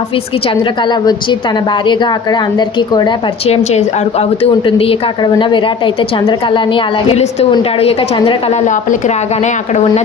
ఆఫీస్కి చంద్రకళ వచ్చి తన భార్యగా అక్కడ అందరికీ కూడా పరిచయం అవుతూ ఉంటుంది. ఇక అక్కడ ఉన్న విరాట్ అయితే చంద్రకళని అలా పిలుస్తూ ఉంటాడు. ఇక చంద్రకళ లోపలికి రాగానే అక్కడ ఉన్న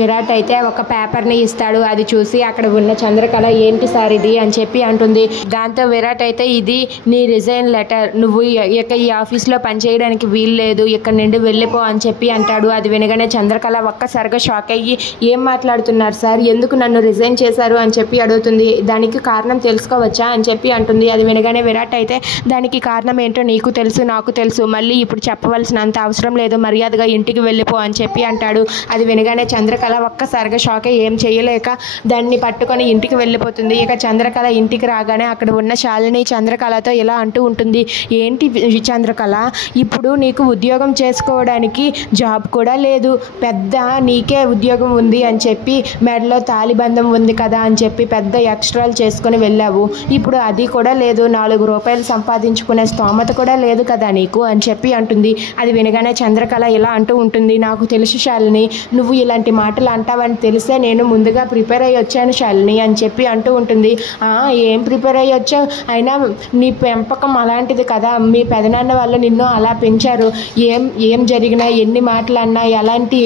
విరాట్ అయితే ఒక పేపర్ని ఇస్తాడు. అది చూసి అక్కడ ఉన్న చంద్రకళ ఏంటి సార్ ఇది అని చెప్పి అంటుంది. దాంతో విరాట్ అయితే ఇది నీ రిజైన్ లెటర్, నువ్వు ఇక ఈ ఆఫీస్లో పనిచేయడానికి వీలు లేదు, ఇక్కడ నుండి వెళ్ళిపో అని చెప్పి అంటాడు. అది వినగానే చంద్రకళ ఒక్కసారిగా షాక్ అయ్యి ఏం మాట్లాడుతున్నారు సార్, ఎందుకు నన్ను రిజైన్ చేశారు అని చెప్పి అడుగుతుంది. దానికి కారణం తెలుసుకోవచ్చా అని చెప్పి అంటుంది. అది వినగానే విరాట్ అయితే దానికి కారణం ఏంటో నీకు తెలుసు, నాకు తెలుసు, మళ్ళీ ఇప్పుడు చెప్పవలసినంత అవసరం లేదు, మర్యాదగా ఇంటికి వెళ్ళిపో అని చెప్పి అంటాడు. అది వినగానే చంద్రకళ ఒక్కసారిగా షాక్ అయ్యి ఏం చేయలేక దాన్ని పట్టుకొని ఇంటికి వెళ్ళిపోతుంది. ఇక చంద్రకళ ఇంటికి రాగానే అక్కడ ఉన్న శాలిని చంద్రకళతో ఇలా అంటూ ఉంటుంది. ఏంటి చంద్రకళ, ఇప్పుడు నీకు ఉద్యోగం చేసుకోవడానికి జాబ్ కూడా లేదు, పెద్ద నీకే ఉద్యోగం ఉంది అని చెప్పి మెడలో తాలిబంధం ఉంది కదా అని చెప్పి పెద్ద ఎక్స్ట్రాలు చేసుకొని వెళ్ళావు, ఇప్పుడు అది కూడా లేదు, 4 రూపాయలు సంపాదించుకునే స్తోమత కూడా లేదు కదా నీకు అని చెప్పి అంటుంది. అది వినగానే చంద్రకళ ఇలా అంటూ ఉంటుంది. నాకు తెలుసు శాలిని, నువ్వు ఇలాంటి మాటలు అంటావని తెలిసే నేను ముందుగా ప్రిపేర్ అయ్యి వచ్చాను శాలిని అని చెప్పి అంటూ ఉంటుంది. ఏం ప్రిపేర్ అయ్యి వచ్చావు, అయినా నీ పెంపకం అలాంటిది కదా, మీ పెదనాన్న వాళ్ళు నిన్ను అలా పెంచారు, ఏం జరిగినా ఎన్ని మాటలు అన్నా ఎలాంటి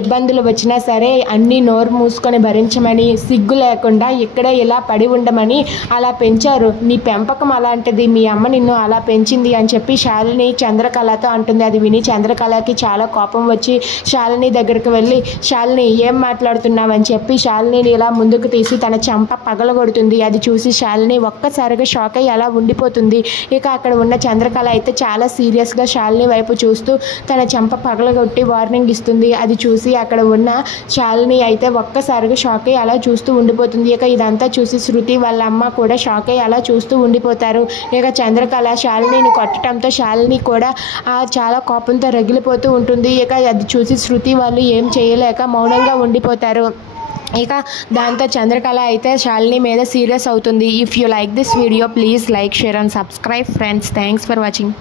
ఇబ్బందులు వచ్చినా సరే అన్నీ నోరు మూసుకొని భరించమని, సిగ్గు లేకుండా ఇక్కడే ఇలా పడి ఉండమని అలా పెంచారు, నీ పెంపకం అలాంటిది, మీ అమ్మ నిన్ను అలా పెంచింది అని చెప్పి శాలిని చంద్రకళతో అంటుంది. అది విని చంద్రకళకి చాలా కోపం వచ్చి శాలిని దగ్గరికి వెళ్ళి శాలిని ఏం మాట్లాడుతున్నావని చెప్పి శాలినిని ఇలా ముందుకు తీసి తన చెంప పగలగొడుతుంది. అది చూసి శాలిని ఒక్కసారిగా షాక్ అయ్యి అలా ఉండిపోతుంది. ఇక అక్కడ ఉన్న చంద్రకళ అయితే చాలా సీరియస్గా శాలిని వైపు చూస్తూ తన చెంప పగలగొట్టి వార్నింగ్ ఇస్తుంది. అది చూసి అక్కడ ఉన్న శాలిని అయితే ఒక్కసారిగా షాక్ అయ్యి అలా చూస్తూ ఉండిపోతుంది. ఇక ఇదంతా చూసి శృతి వాళ్ళ అమ్మ కూడా షాక్ అయ్యి అలా చూస్తూ ఉండిపోతారు. ఇక చంద్రకళ శాలినిని కొట్టడంతో శాలిని కూడా చాలా కోపంతో రగిలిపోతూ ఉంటుంది. ఇక అది చూసి శృతి వాళ్ళు ఏం చేయలేక మౌనంగా ఉండిపోతారు. ఇక దాంతో చంద్రకళ అయితే శాలిని మీద సీరియస్ అవుతుంది. If you like this video please like, share and subscribe friends. Thanks for watching.